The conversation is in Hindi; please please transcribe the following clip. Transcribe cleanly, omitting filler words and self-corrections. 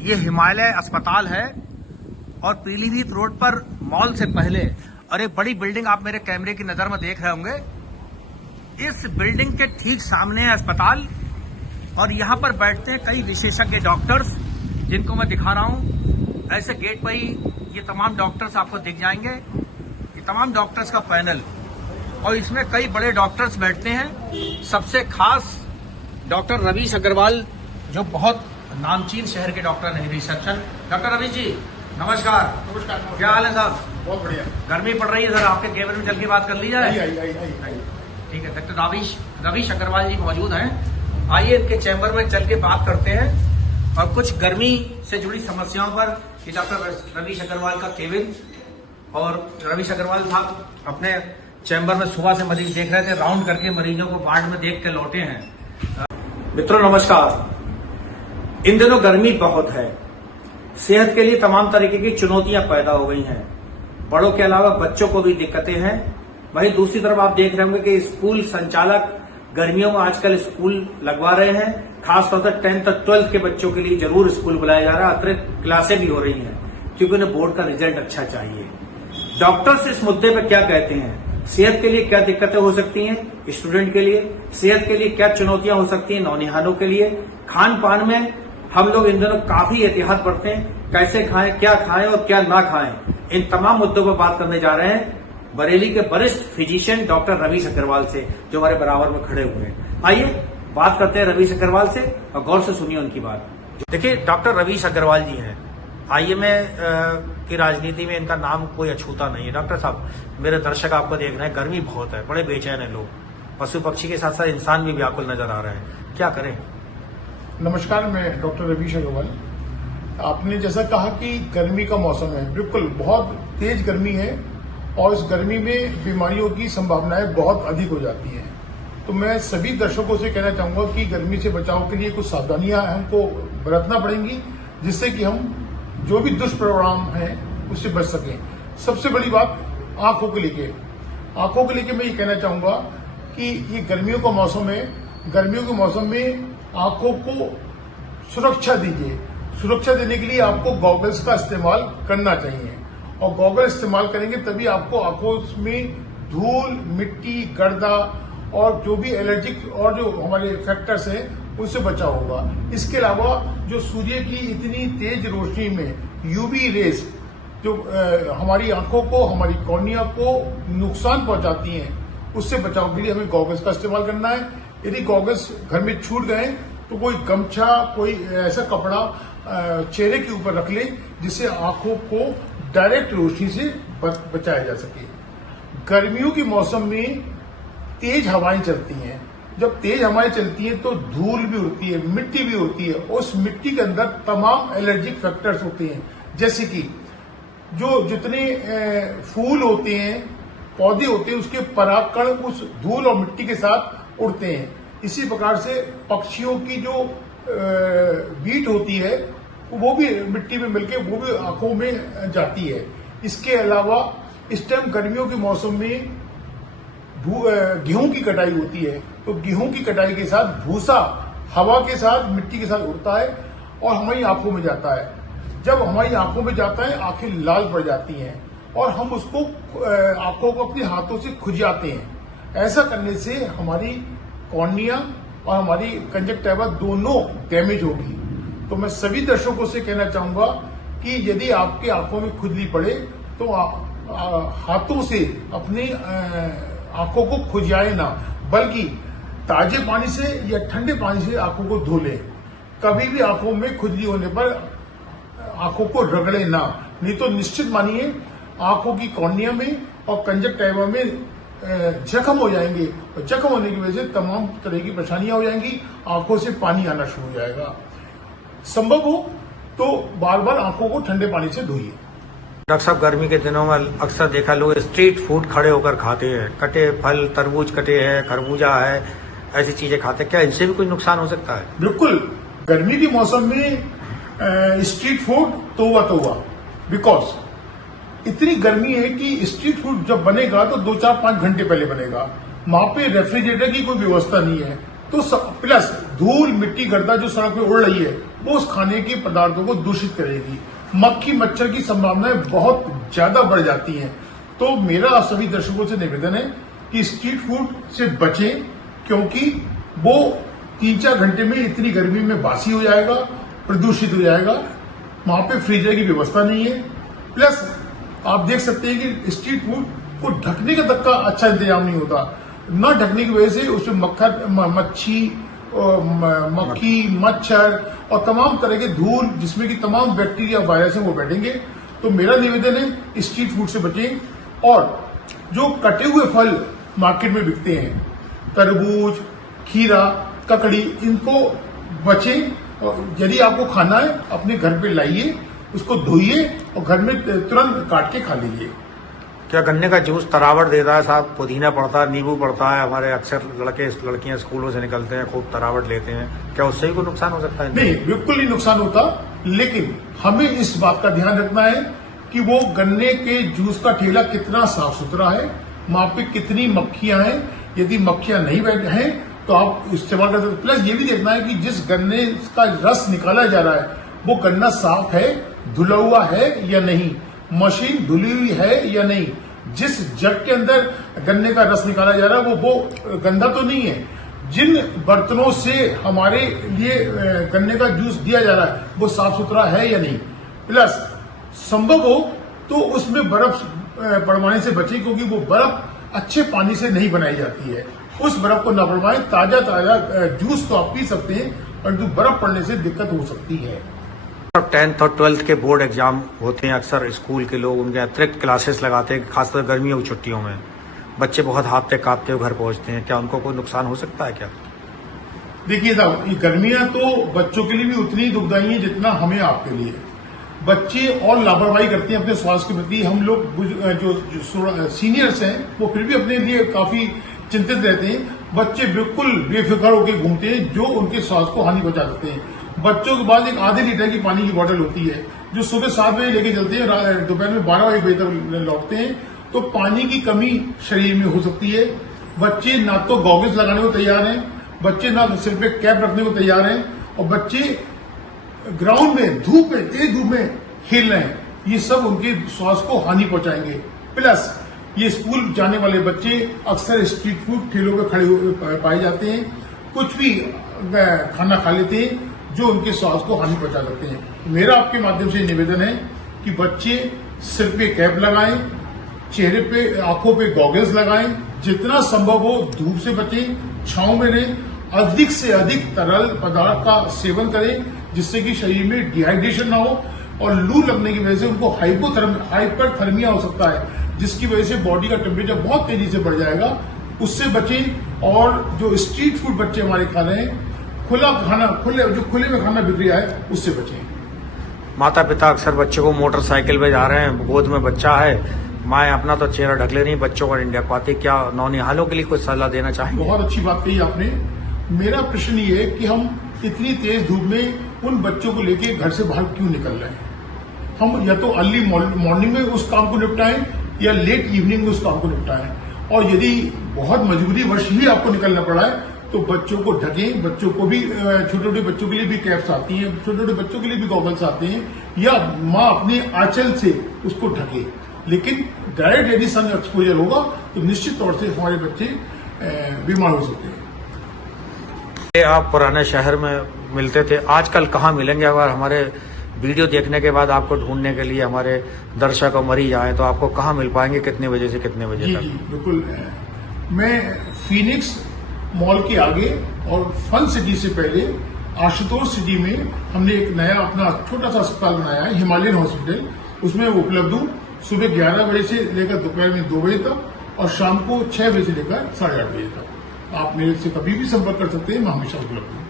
ये हिमालय अस्पताल है और पीलीभीत रोड पर मॉल से पहले, और एक बड़ी बिल्डिंग आप मेरे कैमरे की नजर में देख रहे होंगे। इस बिल्डिंग के ठीक सामने है अस्पताल और यहाँ पर बैठते हैं कई विशेषज्ञ डॉक्टर्स, जिनको मैं दिखा रहा हूँ। ऐसे गेट पर ही ये तमाम डॉक्टर्स आपको दिख जाएंगे। ये तमाम डॉक्टर्स का पैनल, और इसमें कई बड़े डॉक्टर्स बैठते हैं। सबसे खास डॉक्टर रवीश अग्रवाल, जो बहुत नामचीन शहर के डॉक्टर हैं, रिसेप्शन। डॉक्टर रवीश जी नमस्कार। नमस्कार। क्या हाल है साहब? बहुत बढ़िया। गर्मी पड़ रही है सर, आपके केबिन में चल के बात कर ली जाए। आई। ठीक है, डॉक्टर रवीश अग्रवाल जी मौजूद हैं। आइए इनके चैम्बर में चल के बात करते हैं और कुछ गर्मी से जुड़ी समस्याओं पर। कि डॉक्टर रवीश अग्रवाल का केबिन, और रवीश अग्रवाल साहब अपने चैम्बर में सुबह से मरीज देख रहे थे, राउंड करके मरीजों को वार्ड में देख के लौटे हैं। मित्रों नमस्कार। इन दिनों गर्मी बहुत है, सेहत के लिए तमाम तरीके की चुनौतियां पैदा हो गई हैं। बड़ों के अलावा बच्चों को भी दिक्कतें हैं। वहीं दूसरी तरफ आप देख रहे होंगे कि स्कूल संचालक गर्मियों में आजकल स्कूल लगवा रहे हैं। खासतौर पर 10th और 12th के बच्चों के लिए जरूर स्कूल बुलाया जा रहा है। अतिरिक्त क्लासें भी हो रही हैं क्योंकि उन्हें बोर्ड का रिजल्ट अच्छा चाहिए। डॉक्टर्स इस मुद्दे पर क्या कहते हैं? सेहत के लिए क्या दिक्कतें हो सकती हैं स्टूडेंट के लिए? सेहत के लिए क्या चुनौतियां हो सकती हैं नौनिहालों के लिए? खान पान में हम लोग इन दिनों काफी एहतियात बरतें हैं, कैसे खाएं, क्या खाएं और क्या ना खाएं। इन तमाम मुद्दों पर बात करने जा रहे हैं बरेली के वरिष्ठ फिजिशियन डॉक्टर रवीश अग्रवाल से, जो हमारे बराबर में खड़े हुए हैं। आइए बात करते हैं रवीश अग्रवाल से और गौर से सुनिए उनकी बात। देखिए डॉक्टर रवीश अग्रवाल जी हैं। आईएमए की राजनीति में इनका नाम कोई अछूता नहीं है। डॉक्टर साहब, मेरे दर्शक आपको देख रहे हैं, गर्मी बहुत है, बड़े बेचैन है लोग, पशु पक्षी के साथ साथ इंसान भी व्याकुल नजर आ रहे हैं, क्या करें? नमस्कार, मैं डॉक्टर रवीश अग्रवाल। आपने जैसा कहा कि गर्मी का मौसम है, बिल्कुल बहुत तेज गर्मी है और इस गर्मी में बीमारियों की संभावनाएं बहुत अधिक हो जाती हैं। तो मैं सभी दर्शकों से कहना चाहूंगा कि गर्मी से बचाव के लिए कुछ सावधानियां हमको बरतना पड़ेंगी, जिससे कि हम जो भी दुष्परिणाम हैं उससे बच सकें। सबसे बड़ी बात आंखों को लेके मैं ये कहना चाहूंगा कि ये गर्मियों का मौसम है। गर्मियों के मौसम में आंखों को सुरक्षा दीजिए। सुरक्षा देने के लिए आपको गॉगल्स का इस्तेमाल करना चाहिए, और गॉगल इस्तेमाल करेंगे तभी आपको आंखों में धूल, मिट्टी, गर्दा और जो भी एलर्जिक और जो हमारे फैक्टर्स हैं उससे बचाव होगा। इसके अलावा जो सूर्य की इतनी तेज रोशनी में यूवी रेस जो हमारी आंखों को, हमारी कॉर्निया को नुकसान पहुंचाती हैं, उससे बचाव के लिए हमें गॉगल्स का इस्तेमाल करना है। यदि गॉगल्स घर में छूट गए तो कोई गमछा, कोई ऐसा कपड़ा चेहरे के ऊपर रख ले जिससे आंखों को डायरेक्ट रोशनी से बचाया जा सके। गर्मियों के मौसम में तेज हवाएं चलती हैं। जब तेज हवाएं चलती हैं तो धूल भी उड़ती है, मिट्टी भी उड़ती है, और उस मिट्टी के अंदर तमाम एलर्जिक फैक्टर्स होते हैं, जैसे कि जो जितने फूल होते हैं, पौधे होते हैं, उसके परागकण उस धूल और मिट्टी के साथ उड़ते हैं। इसी प्रकार से पक्षियों की जो बीट होती है वो भी मिट्टी में मिलकर वो भी आंखों में जाती है। इसके अलावा इस टाइम गर्मियों के मौसम में गेहूं की कटाई होती है, तो गेहूं की कटाई के साथ भूसा हवा के साथ, मिट्टी के साथ उड़ता है और हमारी आंखों में जाता है। जब हमारी आंखों में जाता है, आंखें लाल पड़ जाती हैं और हम उसको आंखों को अपने हाथों से खुजाते हैं। ऐसा करने से हमारी कॉर्निया और हमारी कंजक्टिवा दोनों डैमेज होगी। तो मैं सभी दर्शकों से कहना चाहूंगा कि यदि आपकी आंखों में खुजली पड़े तो हाथों से अपनी आंखों को खुजाए ना, बल्कि ताजे पानी से या ठंडे पानी से आंखों को धो लें। कभी भी आंखों में खुजली होने पर आंखों को रगड़े ना, नहीं तो निश्चित मानिए आंखों की कॉर्निया में और कंजक्टिवा में जख्म हो जाएंगे, और जख्म होने की वजह से तमाम तरह की परेशानियां हो जाएंगी। आंखों से पानी आना शुरू हो जाएगा। संभव हो तो बार बार आंखों को ठंडे पानी से धोइए। डॉक्टर साहब, गर्मी के दिनों में अक्सर देखा लोग स्ट्रीट फूड खड़े होकर खाते हैं, कटे फल, तरबूज कटे हैं, खरबूजा है, ऐसी चीजें खाते हैं, क्या इनसे भी कोई नुकसान हो सकता है? बिल्कुल, गर्मी के मौसम में स्ट्रीट फूड तोबा, बिकॉज इतनी गर्मी है कि स्ट्रीट फूड जब बनेगा तो 2, 4, 5 घंटे पहले बनेगा। वहां पे रेफ्रिजरेटर की कोई व्यवस्था नहीं है, तो प्लस धूल मिट्टी गर्दा जो सड़क पे उड़ रही है वो उस खाने के पदार्थों को दूषित करेगी। मक्खी मच्छर की संभावनाएं बहुत ज्यादा बढ़ जाती हैं। तो मेरा सभी दर्शकों से निवेदन है कि स्ट्रीट फूड से बचें, क्योंकि वो 3-4 घंटे में इतनी गर्मी में बासी हो जाएगा, प्रदूषित हो जाएगा। वहां पे फ्रीजर की व्यवस्था नहीं है। प्लस आप देख सकते हैं कि स्ट्रीट फूड को ढकने का तक का अच्छा इंतजाम नहीं होता। न ढकने की वजह से उसमें मक्खी मच्छर और तमाम तरह के धूल जिसमें कि तमाम बैक्टीरिया वायरस हैं वो बैठेंगे। तो मेरा निवेदन है स्ट्रीट फूड से बचें। और जो कटे हुए फल मार्केट में बिकते हैं, तरबूज, खीरा, ककड़ी, इनको बचें। और यदि आपको खाना है अपने घर पे लाइए, उसको धोइए और घर में तुरंत काट के खा लीजिए। क्या गन्ने का जूस तरावट देता है साहब? पुदीना पड़ता है, नींबू पड़ता है, हमारे अक्सर लड़कियां स्कूलों से निकलते हैं, खूब तरावट लेते हैं, क्या उससे ही कोई नुकसान हो सकता है? नहीं, बिल्कुल नहीं नुकसान होता, लेकिन हमें इस बात का ध्यान रखना है कि वो गन्ने के जूस का ठेला कितना साफ सुथरा है, वहां पे कितनी मक्खियां हैं। यदि मक्खियां नहीं हैं तो आप इस्तेमाल कर सकते। प्लस ये भी देखना है कि जिस गन्ने का रस निकाला जा रहा है वो गन्ना साफ है, धुला हुआ है या नहीं, मशीन धुली हुई है या नहीं, जिस जग के अंदर गन्ने का रस निकाला जा रहा है वो गंदा तो नहीं है, जिन बर्तनों से हमारे लिए गन्ने का जूस दिया जा रहा है वो साफ सुथरा है या नहीं। प्लस संभव हो तो उसमें बर्फ पड़वाने से बचे, क्योंकि वो बर्फ अच्छे पानी से नहीं बनाई जाती है। उस बर्फ को न पड़वाएं। ताजा जूस तो आप पी सकते हैं, परंतु बर्फ पड़ने से दिक्कत हो सकती है। 10th और 12th के बोर्ड एग्जाम होते हैं, अक्सर स्कूल के लोग उनके अतिरिक्त क्लासेस लगाते हैं, खासकर गर्मियों की छुट्टियों में बच्चे बहुत हाफते कांपते हुए घर पहुंचते हैं, क्या उनको कोई नुकसान हो सकता है क्या? देखिए साहब, ये गर्मियां तो बच्चों के लिए भी उतनी दुखदायी है जितना हमें आपके लिए। बच्चे और लापरवाही करते हैं अपने स्वास्थ्य के प्रति। हम लोग जो सीनियर्स हैं वो फिर भी अपने लिए काफी चिंतित रहते हैं। बच्चे बिल्कुल बेफिक्र होकर घूमते हैं, जो उनके स्वास्थ्य को हानि पहुंचा सकते हैं। बच्चों के पास एक आधे लीटर की पानी की बोतल होती है जो सुबह 7 बजे लेके चलते हैं, दोपहर में 12-1 बजे तक लौटते हैं। तो पानी की कमी शरीर में हो सकती है। बच्चे ना तो गॉगल्स लगाने को तैयार हैं, बच्चे ना सिर पे कैप रखने को तैयार हैं, और बच्चे ग्राउंड में तेज धूप में खेल रहे हैं। ये सब उनके स्वास्थ्य को हानि पहुंचाएंगे। प्लस ये स्कूल जाने वाले बच्चे अक्सर स्ट्रीट फूड ठेलों पर खड़े पाए जाते हैं, कुछ भी खाना खा लेते हैं जो उनके स्वास्थ्य को हानि पहुंचा सकते हैं। मेरा आपके माध्यम से निवेदन है कि बच्चे सिर पे कैप लगाएं, चेहरे पे आंखों पे गॉगल्स लगाएं, जितना संभव हो धूप से बचें, छांव में रहें, अधिक से अधिक तरल पदार्थ का सेवन करें जिससे कि शरीर में डिहाइड्रेशन ना हो, और लू लगने की वजह से उनको हाइपरथर्मिया हो सकता है, जिसकी वजह से बॉडी का टेम्परेचर बहुत तेजी से बढ़ जाएगा। उससे बचें। और जो स्ट्रीट फूड बच्चे हमारे खा रहे हैं, खुले में खाना बिक रहा है, उससे बचें। माता पिता अक्सर बच्चों को मोटरसाइकिल पे जा रहे हैं, गोद में बच्चा है, माए अपना तो चेहरा ढक ले रही, बच्चों को नहीं ढक पाती, क्या नौनिहालों के लिए कुछ सलाह देना चाहेंगे? बहुत अच्छी बात कही आपने। मेरा प्रश्न ये है कि हम इतनी तेज धूप में उन बच्चों को लेके घर से बाहर क्यों निकल रहे हैं? हम या तो अर्ली मॉर्निंग में उस काम को निपटाएं या लेट इवनिंग में उस काम को निपटाएं। और यदि बहुत मजबूरी वश ही आपको निकलना पड़ा है तो बच्चों को ढकें। बच्चों को भी, छोटे छोटे बच्चों के लिए भी कैप्स आती हैं, छोटे छोटे बच्चों के लिए भी गॉगल्स आते हैं, या माँ अपने आंचल से उसको ढके। लेकिन डायरेक्ट यदि सन एक्सपोजर होगा तो निश्चित तौर से हमारे बच्चे बीमार हो सकते हैं। आप पुराने शहर में मिलते थे, आजकल कहाँ मिलेंगे? अगर हमारे वीडियो देखने के बाद आपको ढूंढने के लिए हमारे दर्शक और मरीज आए तो आपको कहाँ मिल पाएंगे, कितने बजे से कितने बजे तक? जी बिल्कुल। मैं फीनिक्स मॉल के आगे और फन सिटी से पहले आशुतोष सिटी में हमने एक नया अपना छोटा सा अस्पताल बनाया है, हिमालयन हॉस्पिटल। उसमें उपलब्ध हूँ सुबह 11 बजे से लेकर दोपहर में 2 बजे तक, और शाम को 6 बजे से लेकर 8:30 बजे तक। आप मेरे से कभी भी संपर्क कर सकते हैं, मैं हमेशा उपलब्ध हूँ।